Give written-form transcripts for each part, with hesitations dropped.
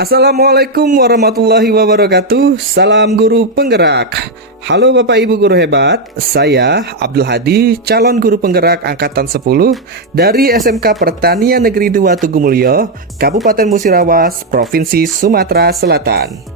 Assalamualaikum warahmatullahi wabarakatuh. Salam guru penggerak. Halo Bapak Ibu guru hebat. Saya Abdul Hadi, calon guru penggerak angkatan 10 dari SMK Pertanian Negeri 2 Tugumulyo, Kabupaten Musirawas, Provinsi Sumatera Selatan.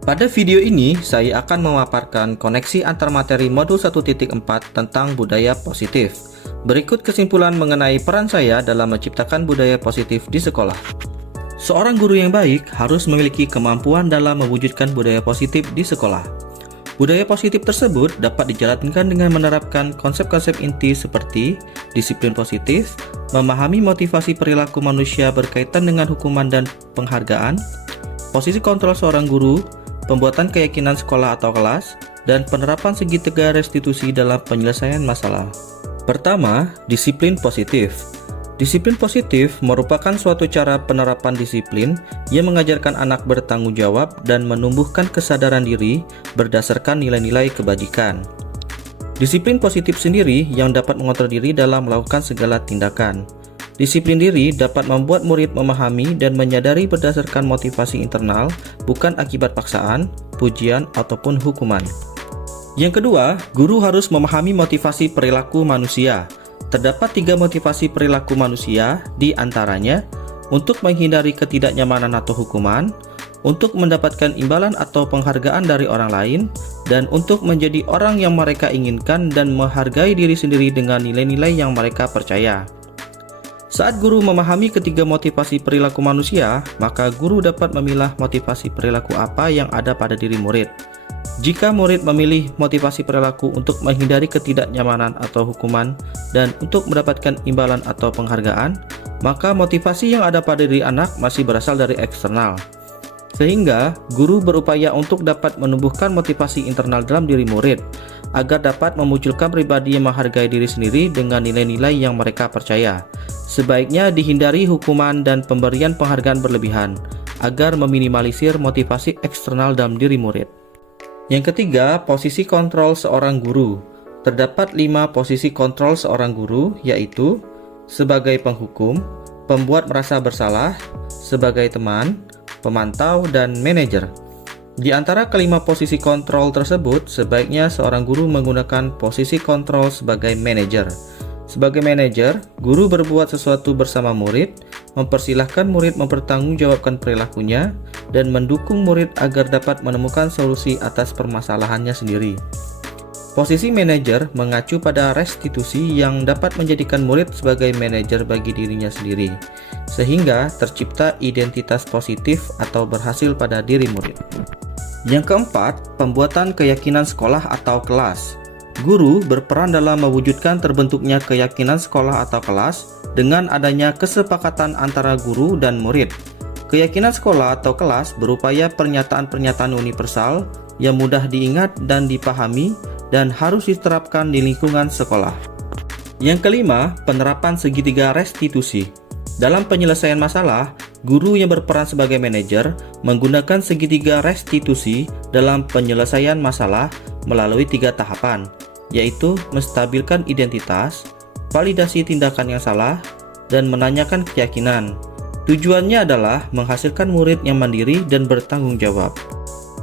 Pada video ini, saya akan memaparkan koneksi antar materi modul 1.4 tentang budaya positif. Berikut kesimpulan mengenai peran saya dalam menciptakan budaya positif di sekolah. Seorang guru yang baik harus memiliki kemampuan dalam mewujudkan budaya positif di sekolah. Budaya positif tersebut dapat dijalankan dengan menerapkan konsep-konsep inti seperti disiplin positif, memahami motivasi perilaku manusia berkaitan dengan hukuman dan penghargaan, posisi kontrol seorang guru, pembuatan keyakinan sekolah atau kelas, dan penerapan segitiga restitusi dalam penyelesaian masalah. Pertama, disiplin positif. Disiplin positif merupakan suatu cara penerapan disiplin yang mengajarkan anak bertanggung jawab dan menumbuhkan kesadaran diri berdasarkan nilai-nilai kebajikan. Disiplin positif sendiri yang dapat mengontrol diri dalam melakukan segala tindakan. Disiplin diri dapat membuat murid memahami dan menyadari berdasarkan motivasi internal, bukan akibat paksaan, pujian, ataupun hukuman. Yang kedua, guru harus memahami motivasi perilaku manusia. Terdapat 3 motivasi perilaku manusia, di antaranya untuk menghindari ketidaknyamanan atau hukuman, untuk mendapatkan imbalan atau penghargaan dari orang lain, dan untuk menjadi orang yang mereka inginkan dan menghargai diri sendiri dengan nilai-nilai yang mereka percaya. Saat guru memahami ketiga motivasi perilaku manusia, maka guru dapat memilah motivasi perilaku apa yang ada pada diri murid. Jika murid memilih motivasi perilaku untuk menghindari ketidaknyamanan atau hukuman dan untuk mendapatkan imbalan atau penghargaan, maka motivasi yang ada pada diri anak masih berasal dari eksternal. Sehingga, guru berupaya untuk dapat menumbuhkan motivasi internal dalam diri murid, agar dapat memunculkan pribadi yang menghargai diri sendiri dengan nilai-nilai yang mereka percaya. Sebaiknya dihindari hukuman dan pemberian penghargaan berlebihan, agar meminimalisir motivasi eksternal dalam diri murid. Yang ketiga, posisi kontrol seorang guru. Terdapat 5 posisi kontrol seorang guru, yaitu sebagai penghukum, pembuat merasa bersalah, sebagai teman, pemantau, dan manajer. Di antara kelima posisi kontrol tersebut, sebaiknya seorang guru menggunakan posisi kontrol sebagai manajer. Sebagai manajer, guru berbuat sesuatu bersama murid, mempersilahkan murid mempertanggungjawabkan perilakunya, dan mendukung murid agar dapat menemukan solusi atas permasalahannya sendiri. Posisi manajer mengacu pada restitusi yang dapat menjadikan murid sebagai manajer bagi dirinya sendiri, sehingga tercipta identitas positif atau berhasil pada diri murid. Yang keempat, pembuatan keyakinan sekolah atau kelas. Guru berperan dalam mewujudkan terbentuknya keyakinan sekolah atau kelas dengan adanya kesepakatan antara guru dan murid. Keyakinan sekolah atau kelas berupaya pernyataan-pernyataan universal yang mudah diingat dan dipahami dan harus diterapkan di lingkungan sekolah. Yang kelima, penerapan segitiga restitusi. Dalam penyelesaian masalah, guru yang berperan sebagai manajer menggunakan segitiga restitusi dalam penyelesaian masalah melalui 3 tahapan, yaitu menstabilkan identitas, validasi tindakan yang salah, dan menanyakan keyakinan. Tujuannya adalah menghasilkan murid yang mandiri dan bertanggung jawab.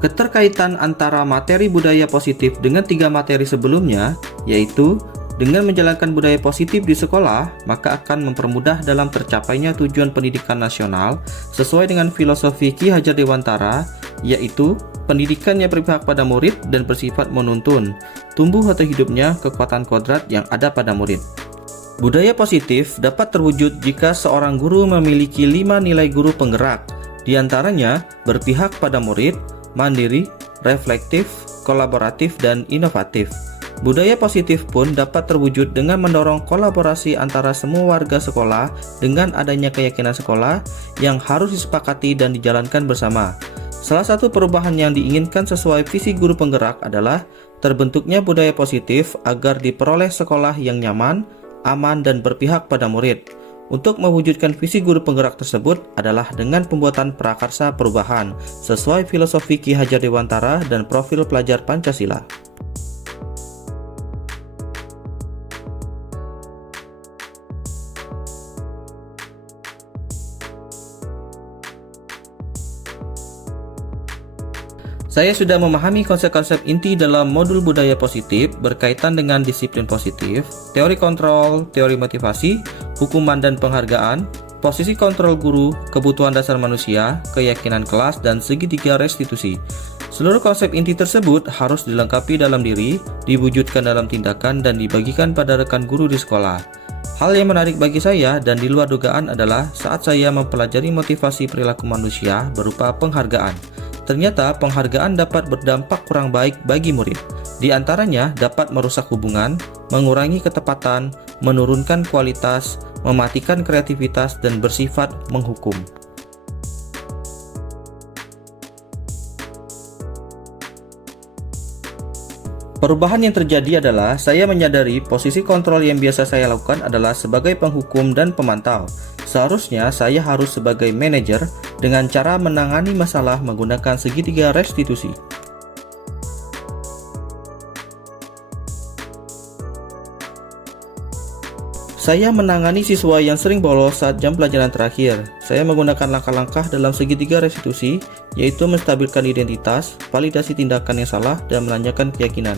Keterkaitan antara materi budaya positif dengan 3 materi sebelumnya, yaitu dengan menjalankan budaya positif di sekolah, maka akan mempermudah dalam tercapainya tujuan pendidikan nasional sesuai dengan filosofi Ki Hajar Dewantara, yaitu pendidikan yang berpihak pada murid dan bersifat menuntun, tumbuh atau hidupnya kekuatan kodrat yang ada pada murid. Budaya positif dapat terwujud jika seorang guru memiliki 5 nilai guru penggerak, di antaranya berpihak pada murid, mandiri, reflektif, kolaboratif, dan inovatif. Budaya positif pun dapat terwujud dengan mendorong kolaborasi antara semua warga sekolah dengan adanya keyakinan sekolah yang harus disepakati dan dijalankan bersama. Salah satu perubahan yang diinginkan sesuai visi guru penggerak adalah terbentuknya budaya positif agar diperoleh sekolah yang nyaman, aman, dan berpihak pada murid. Untuk mewujudkan visi guru penggerak tersebut adalah dengan pembuatan prakarsa perubahan sesuai filosofi Ki Hajar Dewantara dan profil pelajar Pancasila. Saya sudah memahami konsep-konsep inti dalam modul budaya positif berkaitan dengan disiplin positif, teori kontrol, teori motivasi, hukuman dan penghargaan, posisi kontrol guru, kebutuhan dasar manusia, keyakinan kelas, dan segitiga restitusi. Seluruh konsep inti tersebut harus dilengkapi dalam diri, diwujudkan dalam tindakan, dan dibagikan pada rekan guru di sekolah. Hal yang menarik bagi saya dan di luar dugaan adalah saat saya mempelajari motivasi perilaku manusia berupa penghargaan. Ternyata penghargaan dapat berdampak kurang baik bagi murid. Di antaranya dapat merusak hubungan, mengurangi ketepatan, menurunkan kualitas, mematikan kreativitas, dan bersifat menghukum. Perubahan yang terjadi adalah saya menyadari posisi kontrol yang biasa saya lakukan adalah sebagai penghukum dan pemantau. Seharusnya saya harus sebagai manajer dengan cara menangani masalah menggunakan segitiga restitusi. Saya menangani siswa yang sering bolos saat jam pelajaran terakhir. Saya menggunakan langkah-langkah dalam segitiga restitusi, yaitu menstabilkan identitas, validasi tindakan yang salah, dan menanyakan keyakinan.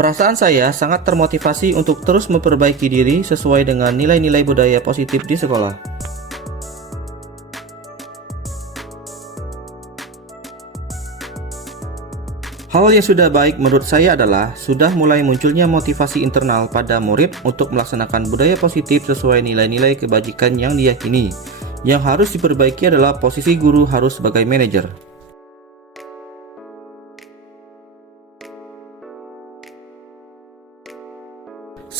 Perasaan saya sangat termotivasi untuk terus memperbaiki diri sesuai dengan nilai-nilai budaya positif di sekolah. Hal yang sudah baik menurut saya adalah sudah mulai munculnya motivasi internal pada murid untuk melaksanakan budaya positif sesuai nilai-nilai kebajikan yang diyakini. Yang harus diperbaiki adalah posisi guru harus sebagai manajer.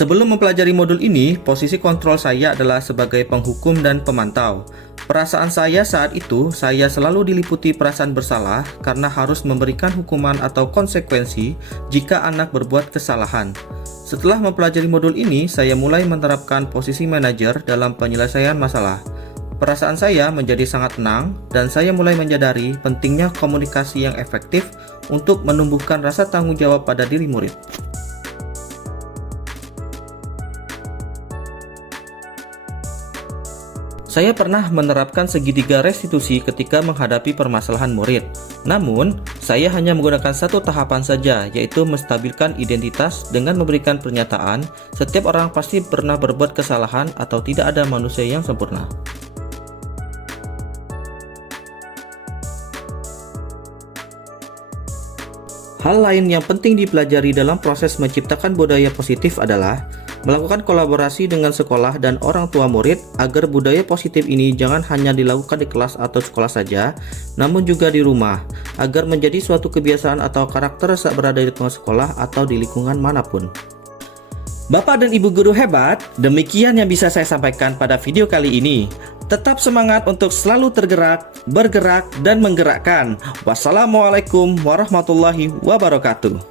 Sebelum mempelajari modul ini, posisi kontrol saya adalah sebagai penghukum dan pemantau. Perasaan saya saat itu, saya selalu diliputi perasaan bersalah karena harus memberikan hukuman atau konsekuensi jika anak berbuat kesalahan. Setelah mempelajari modul ini, saya mulai menerapkan posisi manajer dalam penyelesaian masalah. Perasaan saya menjadi sangat tenang, dan saya mulai menyadari pentingnya komunikasi yang efektif untuk menumbuhkan rasa tanggung jawab pada diri murid. Saya pernah menerapkan segitiga restitusi ketika menghadapi permasalahan murid. Namun, saya hanya menggunakan satu tahapan saja, yaitu menstabilkan identitas dengan memberikan pernyataan, setiap orang pasti pernah berbuat kesalahan atau tidak ada manusia yang sempurna. Hal lain yang penting dipelajari dalam proses menciptakan budaya positif adalah melakukan kolaborasi dengan sekolah dan orang tua murid agar budaya positif ini jangan hanya dilakukan di kelas atau sekolah saja, namun juga di rumah, agar menjadi suatu kebiasaan atau karakter saat berada di lingkungan sekolah atau di lingkungan manapun. Bapak dan Ibu guru hebat, demikian yang bisa saya sampaikan pada video kali ini. Tetap semangat untuk selalu tergerak, bergerak, dan menggerakkan. Wassalamualaikum warahmatullahi wabarakatuh.